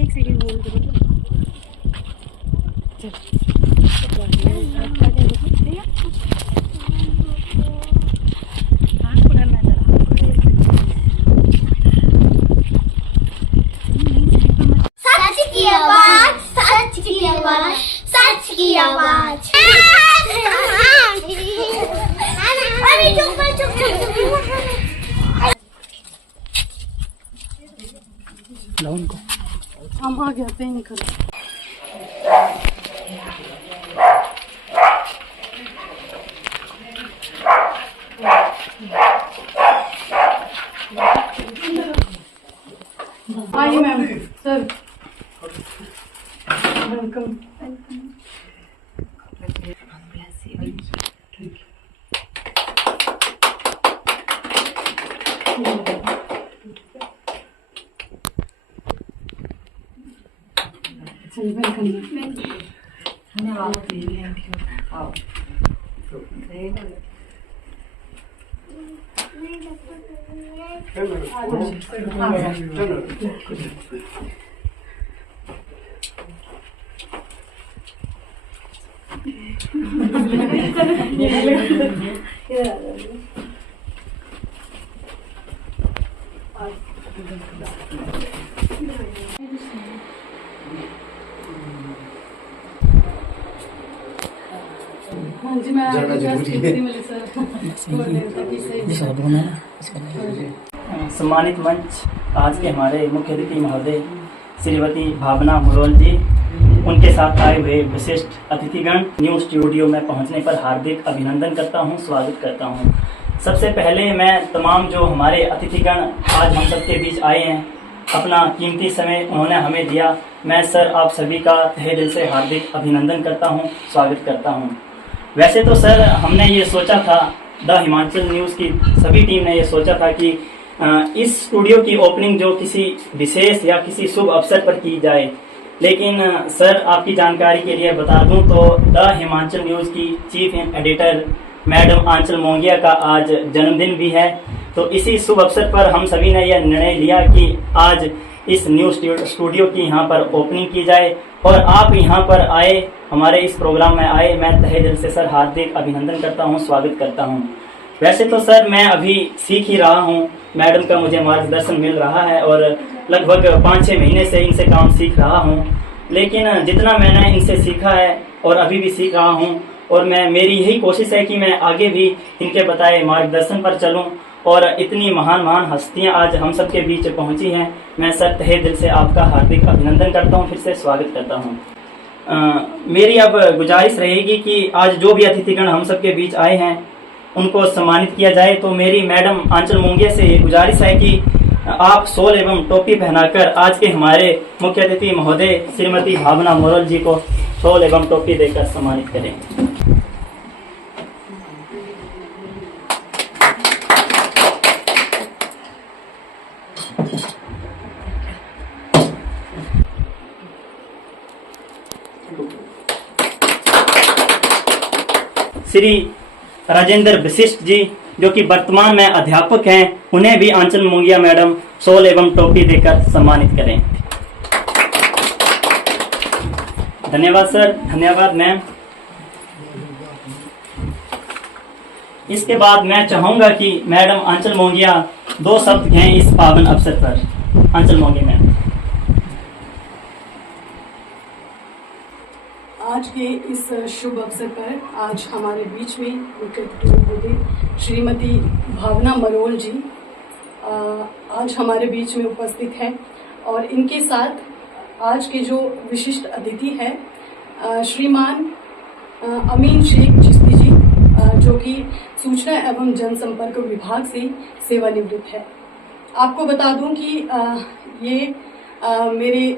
एक second hold करो। चल सच की आवाज, सच की आवाज, सच की आवाज। अरे चुप चुप चुप। डाउन को हम आ गया पे निकल। आइए मैम सर, वेलकम। हाँ जी मैं सम्मानित मंच आज के हमारे मुख्य अतिथि महोदय श्रीमती भावना मरोल जी, उनके साथ आए हुए विशिष्ट अतिथिगण न्यूज स्टूडियो में पहुंचने पर हार्दिक अभिनंदन करता हूं, स्वागत करता हूं। सबसे पहले मैं तमाम जो हमारे अतिथिगण आज हम सबके बीच आए हैं, अपना कीमती समय उन्होंने हमें दिया, मैं सर आप सभी का तहे दिल से हार्दिक अभिनंदन करता हूं, स्वागत करता हूं। वैसे तो सर हमने ये सोचा था, द हिमाचल न्यूज़ की सभी टीम ने ये सोचा था कि इस स्टूडियो की ओपनिंग जो किसी विशेष या किसी शुभ अवसर पर की जाए, लेकिन सर आपकी जानकारी के लिए बता दूं तो द हिमाचल न्यूज़ की चीफ एडिटर मैडम आंचल मोंगिया का आज जन्मदिन भी है। तो इसी शुभ अवसर पर हम सभी ने यह निर्णय लिया कि आज इस न्यूज़ स्टूडियो की यहाँ पर ओपनिंग की जाए और आप यहाँ पर आए, हमारे इस प्रोग्राम में आए, मैं तहे दिल से सर हार्दिक अभिनंदन करता हूँ, स्वागत करता हूँ। वैसे तो सर मैं अभी सीख ही रहा हूँ, मैडम का मुझे मार्गदर्शन मिल रहा है और लगभग 5-6 महीने से इनसे काम सीख रहा हूँ, लेकिन जितना मैंने इनसे सीखा है और अभी भी सीख रहा हूँ और मेरी यही कोशिश है कि मैं आगे भी इनके बताए मार्गदर्शन पर चलूँ और इतनी महान हस्तियां आज हम सबके बीच पहुंची हैं। मैं सर तहे दिल से आपका हार्दिक अभिनंदन करता हूं, फिर से स्वागत करता हूं। मेरी अब गुजारिश रहेगी कि आज जो भी अतिथिगण हम सबके बीच आए हैं उनको सम्मानित किया जाए। तो मेरी मैडम आंचल मोंगिया से गुजारिश है कि आप शॉल एवं टोपी पहनाकर आज के हमारे मुख्य अतिथि महोदय श्रीमती भावना मोरल जी को शॉल एवं टोपी देकर सम्मानित करें। श्री राजेंद्र वशिष्ठ जी जो कि वर्तमान में अध्यापक हैं, उन्हें भी आंचल मोंगिया मैडम शॉल एवं टोपी देकर सम्मानित करें। धन्यवाद सर, धन्यवाद मैम। इसके बाद मैं चाहूंगा कि मैडम आंचल मोंगिया 2 शब्द कहें इस पावन अवसर पर। आंचल मोंगिया मैम। आज के इस शुभ अवसर पर आज हमारे बीच में मुख्य अतिथि श्रीमती भावना मरोल जी आज हमारे बीच में उपस्थित हैं और इनके साथ आज के जो विशिष्ट अतिथि हैं श्रीमान अमीन शेख चिश्ती जी जो कि सूचना एवं जनसंपर्क विभाग से सेवानिवृत्त है। आपको बता दूं कि ये मेरे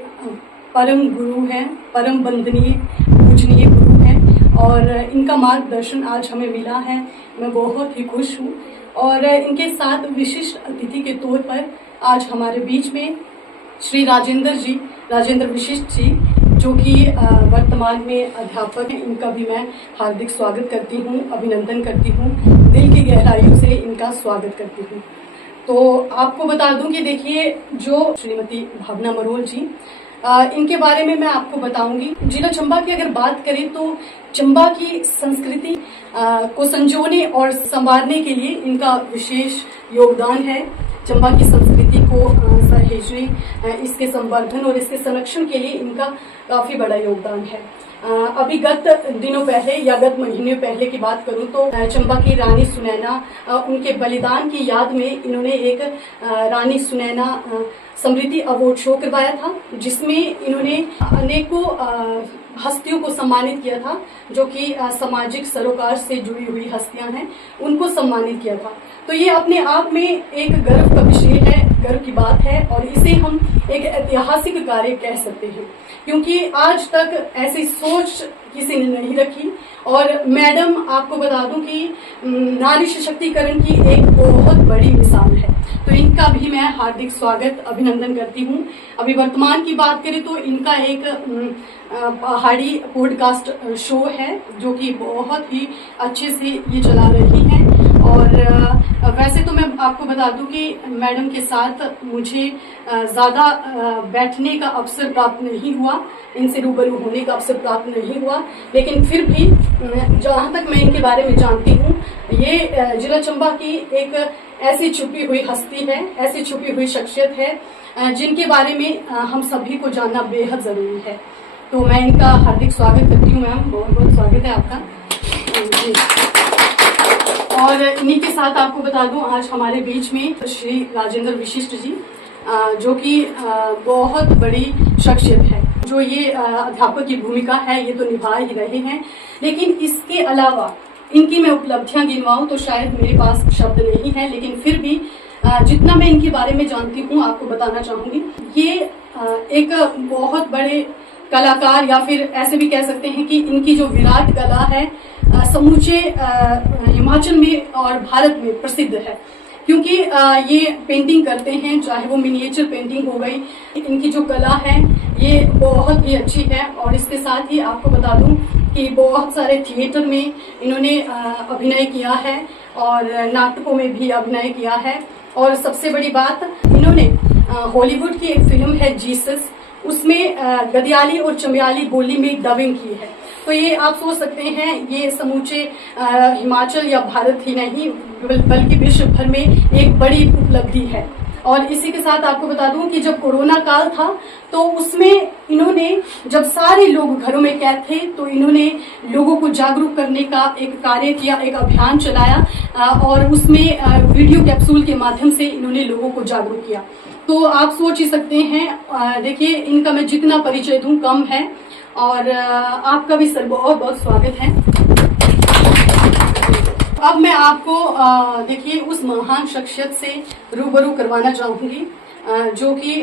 परम गुरु हैं, परम वंदनीय पूजनीय गुरु हैं और इनका मार्गदर्शन आज हमें मिला है। मैं बहुत ही खुश हूँ और इनके साथ विशिष्ट अतिथि के तौर पर आज हमारे बीच में श्री राजेंद्र वशिष्ठ जी जो कि वर्तमान में अध्यापक हैं, इनका भी मैं हार्दिक स्वागत करती हूँ, अभिनंदन करती हूँ, दिल की गहराइयों से इनका स्वागत करती हूँ। तो आपको बता दूं कि देखिए जो श्रीमती भावना मरोल जी इनके बारे में मैं आपको बताऊंगी। जिला चंबा की अगर बात करें तो चंबा की संस्कृति को संजोने और संवारने के लिए इनका विशेष योगदान है। चंबा की संस्कृति को सहेजने, इसके संवर्धन और इसके संरक्षण के लिए इनका काफी बड़ा योगदान है। अभी गत दिनों पहले या गत महीने पहले की बात करूं तो चंबा की रानी सुनैना, उनके बलिदान की याद में इन्होंने एक रानी सुनैना समृद्धि अवार्ड शो करवाया था, जिसमें इन्होंने अनेकों हस्तियों को सम्मानित किया था, जो कि सामाजिक सरोकार से जुड़ी हुई हस्तियां हैं, उनको सम्मानित किया था। तो ये अपने आप में एक गर्व का विषय है, गर्व की बात है, और इसे हम एक ऐतिहासिक कार्य कह सकते हैं, क्योंकि आज तक ऐसी सोच किसी ने नहीं रखी। और मैडम, आपको बता दूं कि नारी सशक्तिकरण की एक बहुत बड़ी मिसाल है, तो इनका भी मैं हार्दिक स्वागत, अभिनंदन करती हूँ। अभी वर्तमान की बात करें तो इनका एक पहाड़ी पॉडकास्ट शो है, जो कि बहुत ही अच्छे से ये चला रही हैं। और वैसे तो मैं आपको बता दूं कि मैडम के साथ मुझे ज़्यादा बैठने का अवसर प्राप्त नहीं हुआ, इनसे रूबरू होने का अवसर प्राप्त नहीं हुआ, लेकिन फिर भी जहाँ तक मैं इनके बारे में जानती हूँ, ये जिला चंबा की एक ऐसी छुपी हुई हस्ती है, ऐसी छुपी हुई शख्सियत है जिनके बारे में हम सभी को जानना बेहद ज़रूरी है। तो मैं इनका हार्दिक स्वागत करती हूँ। मैम, बहुत बहुत स्वागत है आपका जी। और इन्हीं के साथ आपको बता दूं, आज हमारे बीच में श्री राजेंद्र विशिष्ट जी, जो कि बहुत बड़ी शख्सियत है, जो ये अध्यापक की भूमिका है ये तो निभा ही रहे हैं, लेकिन इसके अलावा इनकी मैं उपलब्धियां गिनवाऊं तो शायद मेरे पास शब्द नहीं है, लेकिन फिर भी जितना मैं इनके बारे में जानती हूँ आपको बताना चाहूंगी। ये एक बहुत बड़े कलाकार, या फिर ऐसे भी कह सकते हैं कि इनकी जो विराट कला है समूचे हिमाचल में और भारत में प्रसिद्ध है, क्योंकि ये पेंटिंग करते हैं, चाहे वो मिनिएचर पेंटिंग हो गई, इनकी जो कला है ये बहुत ही अच्छी है। और इसके साथ ही आपको बता दूं कि बहुत सारे थिएटर में इन्होंने अभिनय किया है और नाटकों में भी अभिनय किया है। और सबसे बड़ी बात, इन्होंने हॉलीवुड की एक फिल्म है जीसस, उसमें गदियाली और चमियाली बोली में डबिंग की है। तो ये आप सोच सकते हैं, ये समूचे हिमाचल या भारत ही नहीं बल्कि विश्व भर में एक बड़ी उपलब्धि है। और इसी के साथ आपको बता दूं कि जब कोरोना काल था तो उसमें इन्होंने, जब सारे लोग घरों में कैद थे, तो इन्होंने लोगों को जागरूक करने का एक कार्य किया, एक अभियान चलाया और उसमें वीडियो कैप्सूल के माध्यम से इन्होंने लोगों को जागरूक किया। तो आप सोच ही सकते हैं, देखिए इनका मैं जितना परिचय दूं कम है। और आपका भी सर बहुत बहुत स्वागत है। अब मैं आपको देखिए उस महान शख्सियत से रूबरू करवाना चाहूंगी, जो कि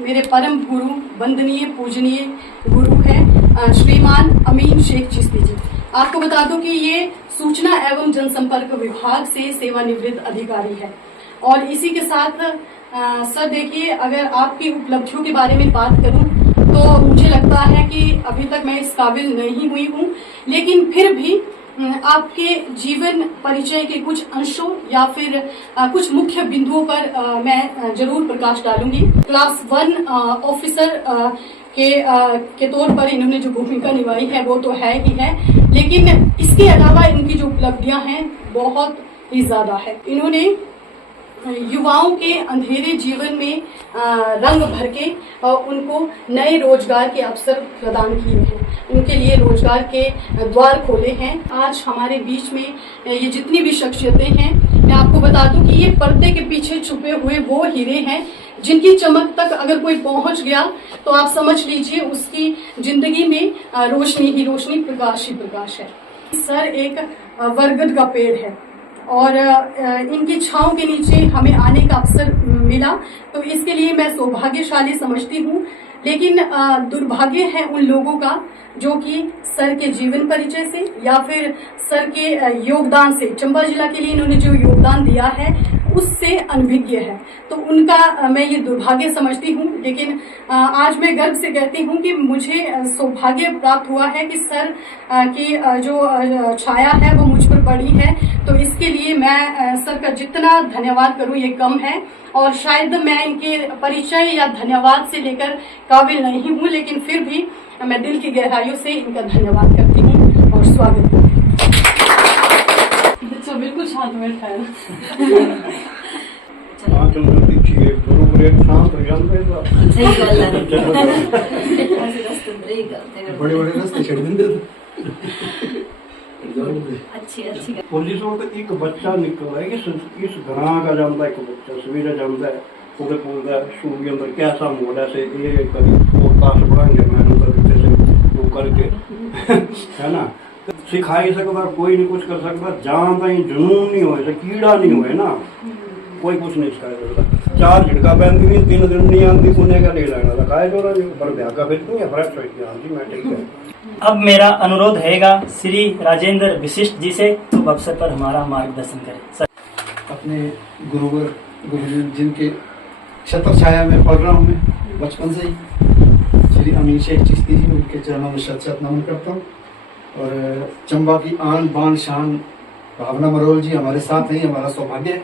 मेरे परम गुरु, वंदनीय पूजनीय गुरु है श्रीमान अमीन शेख चिश्ती जी। आपको बता दूं कि ये सूचना एवं जनसंपर्क विभाग से सेवानिवृत्त अधिकारी है। और इसी के साथ सर देखिए, अगर आपकी उपलब्धियों के बारे में बात करूं तो मुझे लगता है कि अभी तक मैं इस काबिल नहीं हुई हूं, लेकिन फिर भी आपके जीवन परिचय के कुछ अंशों या फिर कुछ मुख्य बिंदुओं पर मैं जरूर प्रकाश डालूंगी। क्लास 1 ऑफिसर के तौर पर इन्होंने जो भूमिका निभाई है वो तो है ही है, लेकिन इसके अलावा इनकी जो उपलब्धियां हैं बहुत ही ज्यादा है। इन्होंने युवाओं के अंधेरे जीवन में रंग भर के उनको नए रोजगार के अवसर प्रदान किए हैं, उनके लिए रोजगार के द्वार खोले हैं। आज हमारे बीच में ये जितनी भी शख्सियतें हैं, मैं आपको बता दूं कि ये पर्दे के पीछे छुपे हुए वो हीरे हैं जिनकी चमक तक अगर कोई पहुंच गया तो आप समझ लीजिए उसकी जिंदगी में रोशनी ही रोशनी, प्रकाश ही प्रकाश है। सर एक बरगद का पेड़ है और इनकी छांव के नीचे हमें आने का अवसर मिला, तो इसके लिए मैं सौभाग्यशाली समझती हूँ। लेकिन दुर्भाग्य है उन लोगों का जो कि सर के जीवन परिचय से या फिर सर के योगदान से, चंबा जिला के लिए इन्होंने जो योगदान दिया है उससे अनभिज्ञ है। तो उनका मैं ये दुर्भाग्य समझती हूँ, लेकिन आज मैं गर्व से कहती हूँ कि मुझे सौभाग्य प्राप्त हुआ है कि सर की जो छाया है वो मुझ पर पड़ी है। तो इसके लिए मैं सर का जितना धन्यवाद करूँ ये कम है, और शायद मैं इनके परिचय या धन्यवाद से लेकर काबिल नहीं हूँ, लेकिन फिर भी मैं दिल की गहराइयों से इनका धन्यवाद करती हूँ और स्वागत करती हूँ। बच्चा बिल्कुल शांत बैठा है। बड़े बड़े रस्ते छड़ देंगे। अच्छी अच्छी पुलिस तो एक बच्चा निकला है कि इस ग्रां का जानता है, एक बच्चा सवेरे जानता है पूरे पूरे शू के अंदर कैसा मोड़ है से ये कभी ताश बढ़ाएंगे मैंने तो से वो करके है ना, सिखा ही सकता, कोई नहीं कुछ कर सकता, जहाँ कहीं जुनून नहीं होए, कीड़ा नहीं होए ना, कोई कुछ नहीं सिखा सकता। 4 झिड़का पहन दी 3 दिन नहीं आती, पुण्य का ले लेना था खाए जो पर भ्यागा फिर नहीं है फ्रेश हो जी मैं ठीक है। अब मेरा अनुरोध रहेगा श्री राजेंद्र वशिष्ठ जी से, तो अवसर पर हमारा मार्गदर्शन करें सर। अपने गुरुवर गुरु जिनके छत्र छाया में पढ़ रहा हूँ मैं बचपन से ही, श्री अमीन शेख चिश्ती जी, उनके चरणों में शत शत नमन करता हूँ। और चंबा की आन बान शान भावना मरोल जी हमारे साथ हैं, हमारा सौभाग्य है।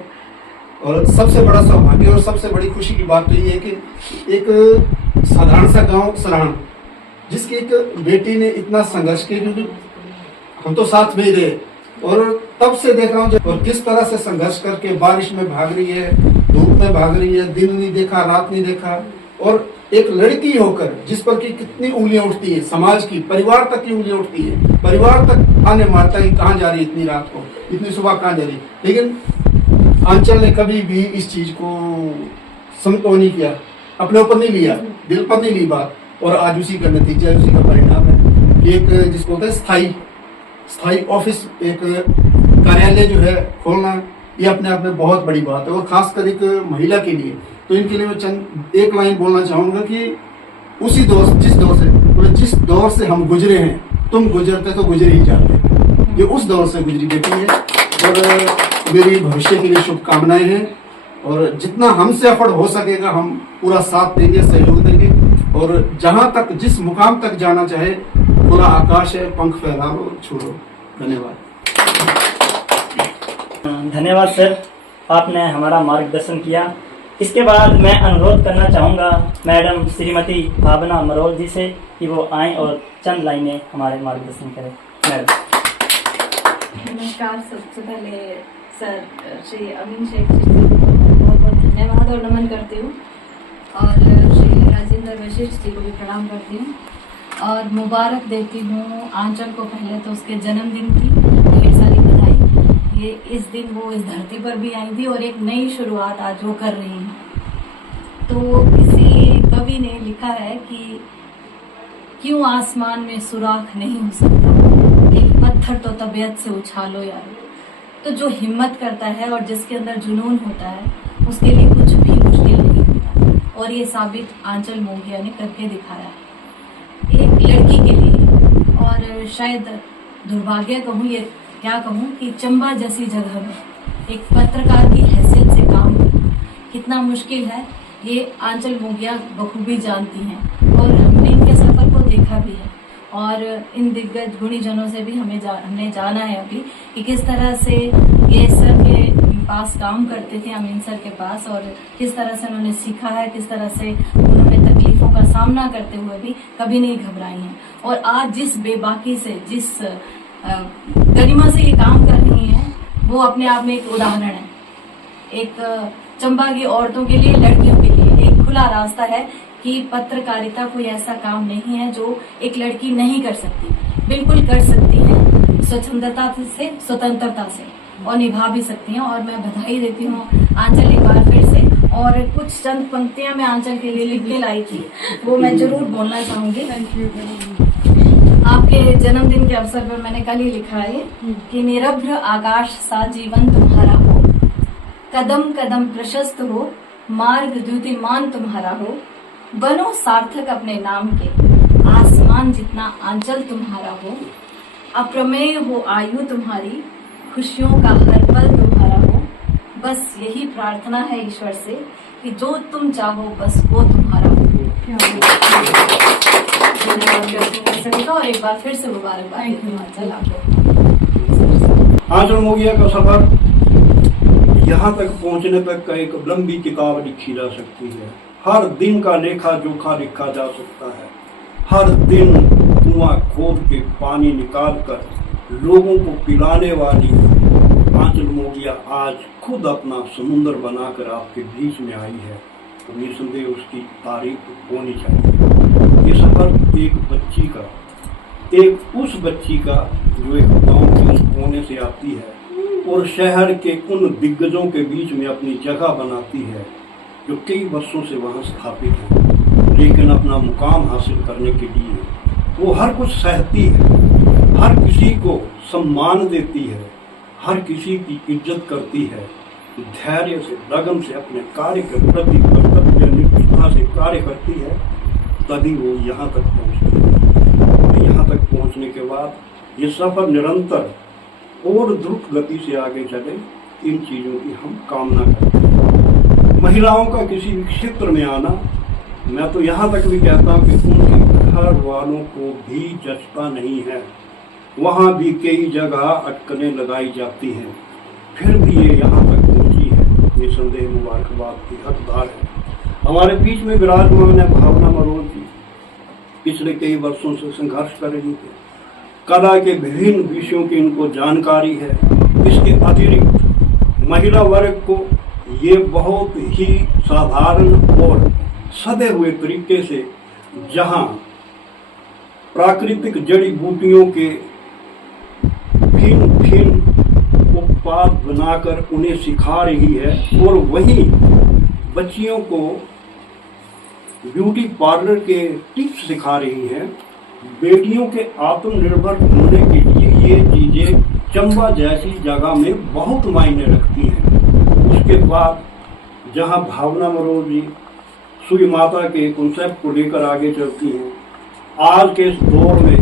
और सबसे बड़ा सौभाग्य और सबसे बड़ी खुशी की बात तो ये है कि एक साधारण सा गांव सराहना, जिसकी एक बेटी ने इतना संघर्ष किया, क्योंकि हम तो साथ में ही रहे और तब से देख रहा हूँ और किस तरह से संघर्ष करके बारिश में भाग रही है, धूप में भाग रही है, दिन नहीं देखा रात नहीं देखा, और एक लड़की होकर जिस पर की कितनी उंगलियां उठती है, समाज की, परिवार तक की उंगलियां उठती है, परिवार तक आने मारता है कहाँ जा रही है इतनी रात को, इतनी सुबह कहाँ जा रही है। लेकिन आंचल ने कभी भी इस चीज को समतो नहीं किया, अपने ऊपर नहीं लिया, दिल पर नहीं ली बात, और आज उसी का नतीजा है, उसी का परिणाम है कि एक जिसको होता है स्थायी ऑफिस, एक कार्यालय जो है खोलना, ये अपने आप में बहुत बड़ी बात है, और खासकर एक महिला के लिए। तो इनके लिए मैं चंद एक लाइन बोलना चाहूंगा कि उसी दौर जिस दौर से हम गुजरे हैं, तुम गुजरते तो गुजरे ही जाते, ये उस दौर से गुजरी बेटी है। और मेरी भविष्य के लिए शुभकामनाएं हैं, और जितना हमसे एफर्ट हो सकेगा हम पूरा साथ देंगे, सहयोग देंगे, और जहां तक जिस मुकाम तक जाना चाहे पूरा आकाश है, पंख फैलाओ, छोड़ो। धन्यवाद। धन्यवाद सर, आपने हमारा मार्गदर्शन किया। इसके बाद मैं अनुरोध करना चाहूँगा मैडम श्रीमती भावना मरोल जी से कि वो आएँ और चंद लाइनें हमारे मार्गदर्शन करें। मैडम नमस्कार। सबसे पहले सर श्री अमीन शेख जी को बहुत बहुत धन्यवाद और नमन करती हूँ, और श्री राजेंद्र वशिष्ठ जी को भी प्रणाम करती हूँ और मुबारक देती हूँ आंचल को। पहले तो उसके जन्मदिन की ढेर सारी बधाई। ये इस दिन वो इस धरती पर भी आई थी और एक नई शुरुआत आज वो कर रही है। तो किसी कवि ने लिखा है कि क्यों आसमान में सुराख नहीं हो सकता, एक पत्थर तो तबीयत से उछालो यार। तो जो हिम्मत करता है और जिसके अंदर जुनून होता है उसके लिए कुछ भी मुश्किल नहीं होता, और ये साबित आंचल मोंगिया ने करके दिखाया है एक लड़की के लिए। और शायद दुर्भाग्य कहूँ, ये क्या कहूँ कि चंबा जैसी जगह में एक पत्रकार की हैसियत से काम करना कितना मुश्किल है, ये आंचल मोंगिया बखूबी जानती हैं, और हमने इनके सफर को देखा भी है। और इन दिग्गज गुणीजनों से भी हमने जाना है अभी कि किस तरह से ये सर के पास काम करते थे, अमीन सर के पास, और किस तरह से उन्होंने सीखा है, किस तरह से उन्होंने तकलीफों का सामना करते हुए भी कभी नहीं घबराई हैं। और आज जिस बेबाकी से, जिस गरिमा से ये काम कर रही हैं, वो अपने आप में एक उदाहरण है। एक चंबा की औरतों के लिए, लड़कियों के लिए एक खुला रास्ता है कि पत्रकारिता कोई ऐसा काम नहीं है जो एक लड़की नहीं कर सकती, बिल्कुल कर सकती है, स्वतंत्रता से, और निभा भी सकती हैं। और मैं बधाई देती हूँ आंचल एक बार फिर से, और कुछ चंद पंक्तियां मैं आंचल के लिए लिख के लाई थी, वो मैं जरूर बोलना चाहूंगी। आपके जन्मदिन के अवसर पर मैंने कल ही लिखा है कि निरभ्र आकाश सा जीवन तुम्हारा हो, कदम कदम प्रशस्त हो, मार्ग द्युतिमान तुम्हारा हो, बनो सार्थक अपने नाम के, आसमान जितना आंचल तुम्हारा हो, अप्रमेय हो आयु तुम्हारी, खुशियों का हर पल तुम्हारा हो, बस यही प्रार्थना है ईश्वर से कि जो तुम चाहो बस वो तुम्हारा हो। धन्यवाद करती हूँ सभी का, और एक बार फिर से मुबारकबाद देती हूँ आंचल आपको। आंचल मोगिया का सफर यहाँ तक पहुँचने तक का एक लंबी किताब लिखी जा सकती है। हर दिन का लेखा जोखा लिखा जा सकता है। हर दिन कुआं खोद के पानी निकाल कर लोगों को पिलाने वाली आंचल मोगिया आज खुद अपना समुंदर बनाकर आपके बीच में आई है, तो निसंदेह उसकी तारीफ होनी चाहिए। ये सफर एक बच्ची का, एक उस बच्ची का जो एक गांव के उस कोने से आती है और शहर के उन दिग्गजों के बीच में अपनी जगह बनाती है जो कई वर्षों से वहां स्थापित है, लेकिन अपना मुकाम हासिल करने के लिए वो हर कुछ सहती है, हर किसी को सम्मान देती है, हर किसी की इज्जत करती है, धैर्य से लगन से अपने कार्य के प्रति कर्तव्य निष्ठा से कार्य करती है, तभी वो यहाँ तक पहुँचती है। यहाँ तक पहुँचने के बाद ये सफर निरंतर और द्रुत गति से आगे चले, इन चीज़ों की हम कामना करते हैं। महिलाओं का किसी भी क्षेत्र में आना, मैं तो यहाँ तक भी कहता हूँ कि उनके घर वालों को भी जचता नहीं है। वहाँ भी कई जगह अटकलें लगाई जाती हैं, फिर भी ये यहाँ तक पहुँची है, निसंदेह मुबारकबाद की हकदार है। हमारे बीच में विराजमान है भावना मरोल जी। पिछले कई वर्षों से संघर्ष कर रही थी, कला के विभिन्न विषयों की इनको जानकारी है। इसके अतिरिक्त महिला वर्ग को ये बहुत ही साधारण और सदे हुए तरीके से जहां प्राकृतिक जड़ी बूटियों के भिन्न भिन्न उत्पाद बनाकर उन्हें सिखा रही है, और वहीं बच्चियों को ब्यूटी पार्लर के टिप्स सिखा रही है। बेटियों के आत्मनिर्भर होने के लिए ये चीजें चंबा जैसी जगह में बहुत मायने रखती हैं। उसके बाद जहां भावना मरोल जी सूर्य माता के कॉन्सेप्ट को लेकर आगे चलती हैं, आज के इस दौर में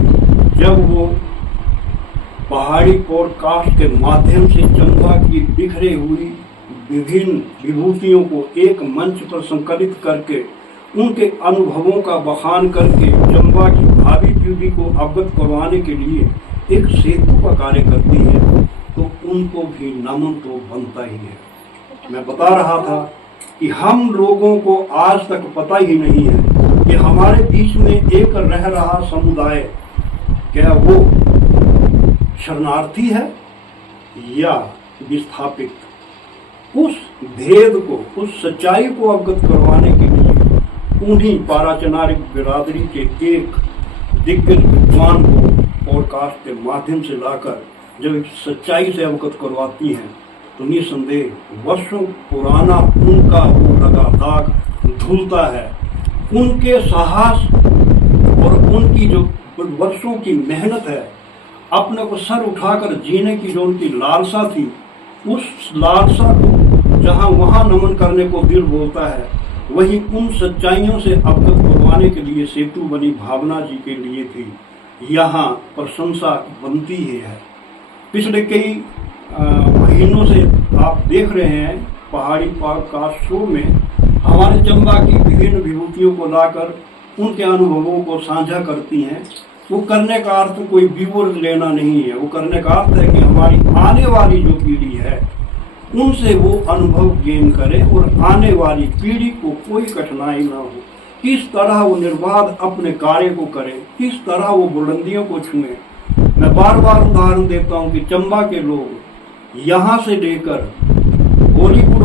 जब वो पहाड़ी पॉडकास्ट के माध्यम से चंबा की बिखरे हुई विभिन्न विभूतियों को एक मंच पर संकलित करके उनके अनुभवों का बखान करके चंबा की भावी पीढ़ी को अवगत करवाने के लिए एक सेतु का कार्य करती है, तो उनको भी नमन तो बनता ही है। मैं बता रहा था कि हम लोगों को आज तक पता ही नहीं है कि हमारे बीच में एक रह रहा समुदाय, क्या वो शरणार्थी है या विस्थापित। उस भेद को, उस सच्चाई को अवगत करवाने के लिए उन्हीं पाराचनारिक बिरादरी के एक दिग्गज विद्वान को पॉडकास्ट के माध्यम से लाकर जब एक सच्चाई से अवगत करवाती हैं, तो निसंदेह वर्षों पुराना उनका वो लगा दाग धुलता है। उनके साहस और उनकी जो वर्षों की मेहनत है, अपने को सर उठाकर जीने की जो उनकी लालसा थी, उस लालसा को जहां वहां नमन करने को दिल बोलता है, वही उन सच्चाइयों से अवगत करवाने के लिए सेतु बनी भावना जी के लिए भी यहाँ प्रशंसा बनती ही है। पिछले कई महीनों से आप देख रहे हैं पहाड़ी पॉडकास्ट शो में हमारे चंबा की विभिन्न विभूतियों को लाकर उनके अनुभवों को साझा करती हैं। वो करने का अर्थ कोई व्यूअर्स लेना नहीं है, वो करने का अर्थ है कि हमारी आने वाली जो पीढ़ी है उनसे वो अनुभव गेन करे और आने वाली पीढ़ी को कोई कठिनाई ना हो, किस तरह वो निर्बाध अपने कार्य को करे, किस तरह वो बुलंदियों को छुए। मैं बार बार उदाहरण देता हूँ कि चंबा के लोग यहाँ से लेकर बॉलीवुड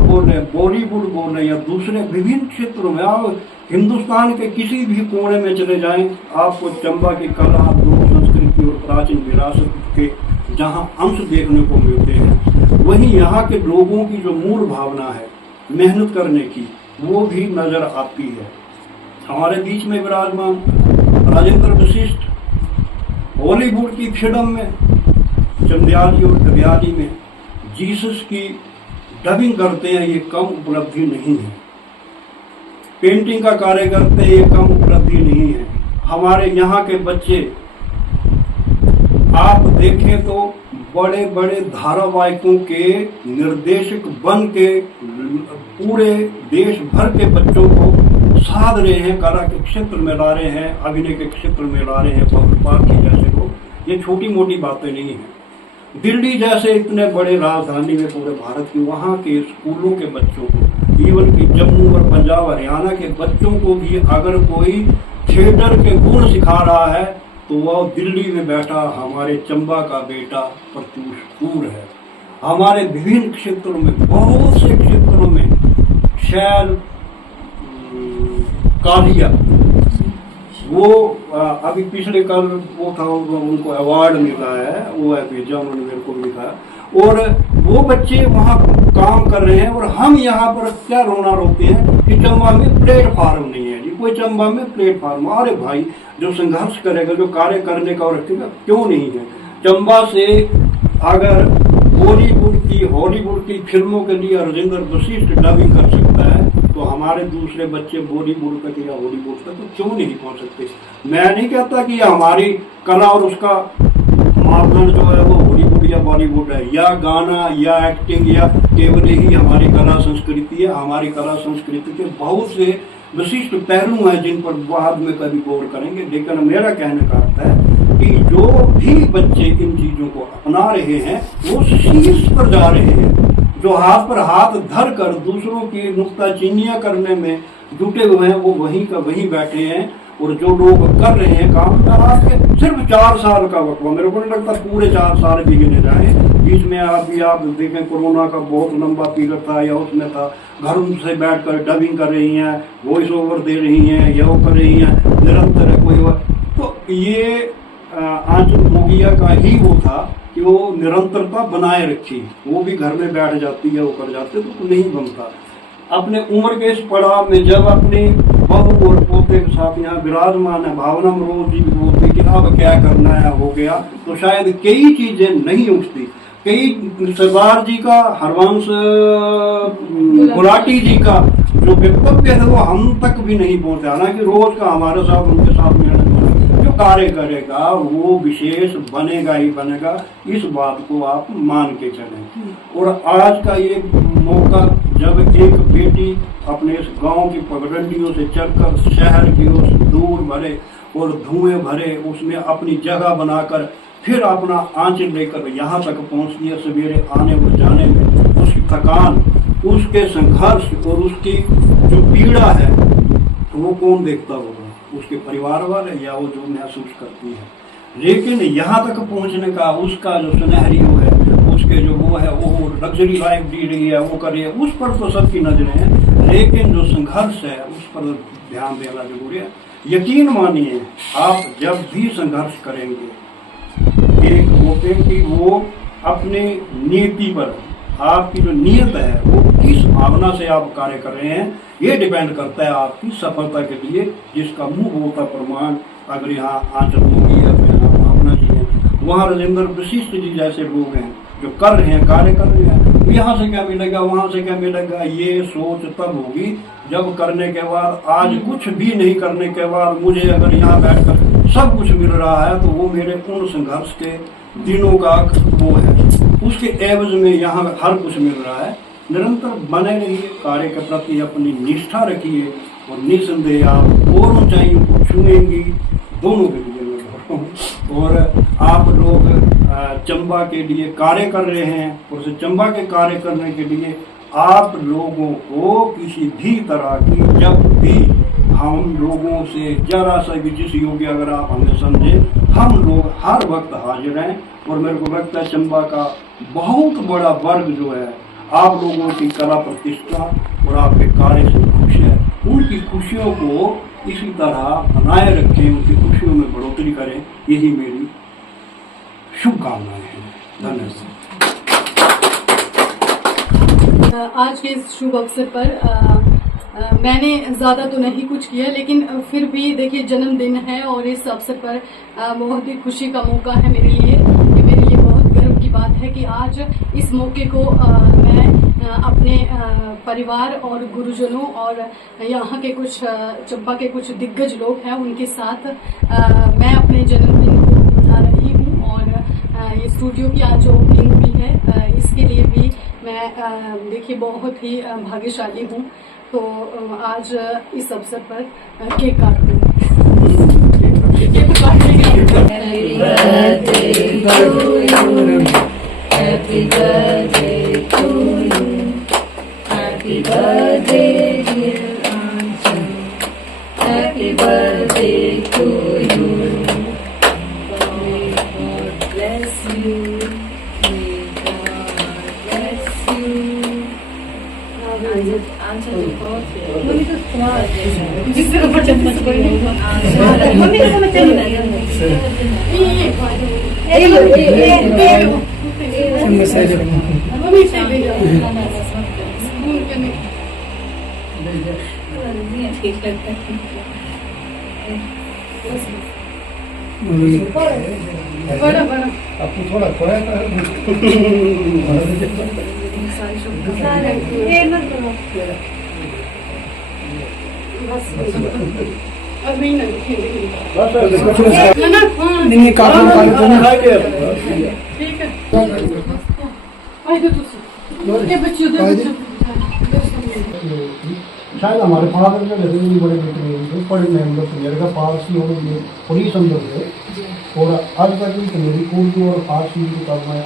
बोल रहे या दूसरे विभिन्न क्षेत्रों में, आप हिंदुस्तान के किसी भी कोने में चले जाएं, आपको चंबा की कला, लोक संस्कृति और प्राचीन विरासत के जहाँ अंश देखने को मिलते हैं, वहीं यहाँ के लोगों की जो मूल भावना है मेहनत करने की, वो भी नजर आती है। हमारे बीच में विराजमान राजेंद्र वशिष्ठ बॉलीवुड की फिल्म में चंदियाली और डबियाली में जीसस की डबिंग करते हैं, ये कम उपलब्धि नहीं है। पेंटिंग का कार्य करते हैं, ये कम उपलब्धि नहीं है। हमारे यहाँ के बच्चे आप देखें तो बड़े बड़े धारावाहिकों के निर्देशक बन के पूरे देश भर के बच्चों को साध रहे हैं, कला के क्षेत्र में ला रहे हैं, अभिनय के क्षेत्र में ला रहे हैं। पवन पारखी जैसे लोग, ये छोटी मोटी बातें नहीं हैं। दिल्ली जैसे इतने बड़े राजधानी में पूरे भारत की, वहाँ के स्कूलों के बच्चों को, इवन कि जम्मू और पंजाब हरियाणा के बच्चों को भी अगर कोई थिएटर के गुण सिखा रहा है तो वह दिल्ली में बैठा हमारे चंबा का बेटा प्रत्यूष कूर है। हमारे विभिन्न क्षेत्रों में, बहुत से क्षेत्रों में शैल कालिया, वो अभी पिछले कल वो था, उनको अवार्ड मिला है, वो है भेजा, उन्होंने मेरे को लिखा, और वो बच्चे वहाँ काम कर रहे हैं। और हम यहाँ पर क्या रोना रोते हैं कि चंबा में प्लेटफार्म नहीं है जी, कोई चंबा में प्लेटफार्म। अरे भाई, जो संघर्ष करेगा, जो कार्य करने का और रखेगा, क्यों नहीं है। चंबा से अगर हॉलीवुड की फिल्मों के लिए राजेंद्र वशिष्ठ डबिंग कर सकता है, तो हमारे दूसरे बच्चे बॉलीवुड तक या हॉलीवुड तक तो क्यों नहीं पहुंच सकते। मैं नहीं कहता कि हमारी कला और उसका मापदंड जो है वो हॉलीवुड या बॉलीवुड है, या गाना या एक्टिंग या केवल ही हमारी कला संस्कृति है। हमारी कला संस्कृति के बहुत से विशिष्ट पहलू हैं जिन पर बाद में कभी गौर करेंगे। लेकिन मेरा कहने का अर्थ है कि जो भी बच्चे इन चीजों को अपना रहे हैं वो शीर्ष पर जा रहे हैं। जो हाथ पर हाथ धर कर दूसरों की नुक्ताचीनियां करने में जुटे हुए हैं, वो वहीं का वहीं बैठे हैं। और जो लोग कर रहे हैं काम, आज के सिर्फ 4 साल का वक्त, मेरे को नहीं लगता पूरे 4 साल भी गिने जाए। बीच में आप देखें, कोरोना का बहुत लंबा पीरियड था, या उसमें था घर से बैठकर डबिंग कर रही हैं, वॉइस ओवर दे रही हैं, या वो कर रही हैं निरंतर है कोई। तो ये आंचल मोगिया का ही वो था कि वो निरंतरता बनाए रखी। वो भी घर में बैठ जाती है, वो कर जाते तो नहीं बनता। अपने उम्र के इस पड़ाव में जब अपनी बहू और पोते के साथ यहाँ विराजमान है, भावना मरोल जी भी बोलती कि अब क्या करना है, हो गया, तो शायद कई चीजें नहीं उठती। कई सरदार जी का, हरवंश गुलाटी जी का जो वक्तव्य है वो हम तक भी नहीं पहुंचे। हालांकि रोज का हमारे साथ, उनके साथ मेहनत, जो कार्य करेगा वो विशेष बनेगा ही बनेगा, इस बात को आप मान के चलें। और आज का ये मौका, जब एक बेटी अपने इस गांव की पगडंडियों से चलकर शहर की उस दूर भरे और धुएं भरे उसमें अपनी जगह बनाकर फिर अपना आंचल लेकर यहाँ तक पहुँचती है, सवेरे आने और जाने में उसकी थकान, उसके संघर्ष और उसकी जो पीड़ा है, तो वो कौन देखता होगा? उसके परिवार वाले, या वो जो महसूस करती है। लेकिन यहाँ तक पहुँचने का उसका जो सुनहरी वो है, उसके जो वो है, वो लग्जरी लाइफ जी रही है, वो कर रही है, उस पर तो सबकी नजरें हैं। लेकिन जो संघर्ष है उस पर ध्यान देना जरूरी है। यकीन मानिए, आप जब भी संघर्ष करेंगे, एक होते कि वो अपने नीति पर, आपकी जो नीयत है वो किस भावना से आप कार्य कर रहे हैं, ये डिपेंड करता है आपकी सफलता के लिए। जिसका मुंह बोलता प्रमाण अगर यहाँ आंचल होगी या फिर यहाँ भावना जी है, वहाँ राजेंद्र वशिष्ठ जी जैसे लोग हैं जो कर रहे हैं, कार्य कर रहे हैं। तो यहाँ से क्या मिलेगा, वहाँ से क्या मिलेगा, ये सोच तब होगी जब करने के बाद, आज कुछ भी नहीं करने के बाद मुझे अगर यहाँ बैठकर सब कुछ मिल रहा है, तो वो मेरे उन संघर्ष के दिनों का वो है, उसके एवज में यहाँ हर कुछ मिल रहा है। निरंतर बने रहिए, कार्य के प्रति अपनी निष्ठा रखिए, और निस्संदेह आप और ऊंचाइयों को छूएंगी, दोनों के लिए मैं बोल रहा हूँ। और आप लोग चंबा के लिए कार्य कर रहे हैं, और उस चंबा के कार्य करने के लिए आप लोगों को किसी भी तरह की, जब भी हम लोगों से जरा सा भी जिस योग्य अगर आप हमें समझे, हम लोग हर वक्त हाजिर हैं। और मेरे को लगता है चंबा का बहुत बड़ा वर्ग जो है, आप लोगों की कला प्रतिष्ठा और आपके कार्य से खुश है। उनकी खुशियों को इसी तरह बनाए रखें, उनकी खुशियों में बढ़ोतरी करें, यही मेरी शुभकामनाएं हैं। धन्यवाद। आज के इस शुभ अवसर पर मैंने ज़्यादा तो नहीं कुछ किया, लेकिन फिर भी देखिए जन्मदिन है और इस अवसर पर बहुत ही खुशी का मौका है मेरे लिए। ये मेरे लिए बहुत गर्व की बात है कि आज इस मौके को मैं अपने परिवार और गुरुजनों और यहाँ के कुछ चंबा के कुछ दिग्गज लोग हैं उनके साथ मैं अपने जन्मदिन को मना रही हूँ। और ये स्टूडियो की आज ओपनिंग भी है, इसके लिए भी मैं देखिए बहुत ही भाग्यशाली हूँ। तो आज इस अवसर पर केक काटती हूँ। Cake Happy birthday to you. Happy birthday, dear Anshul. Happy birthday to you. May God bless you. May God bless you. Anshul जी बहुत जिससे ऊपर चम्मच कोई नहीं मम्मी को मत बड़ा बड़ा आपको थोड़ा खोया था अभी नहीं नहीं काफी ठीक है। आइए तो ये बच्चों दे शायद हमारे फादर ने लगे नहीं बड़े बेटे नहीं बड़े मेंबर थे का फारसी होने पुलिस अंदर थे और आज तक भी मेरी उर्दू और फारसी की किताब में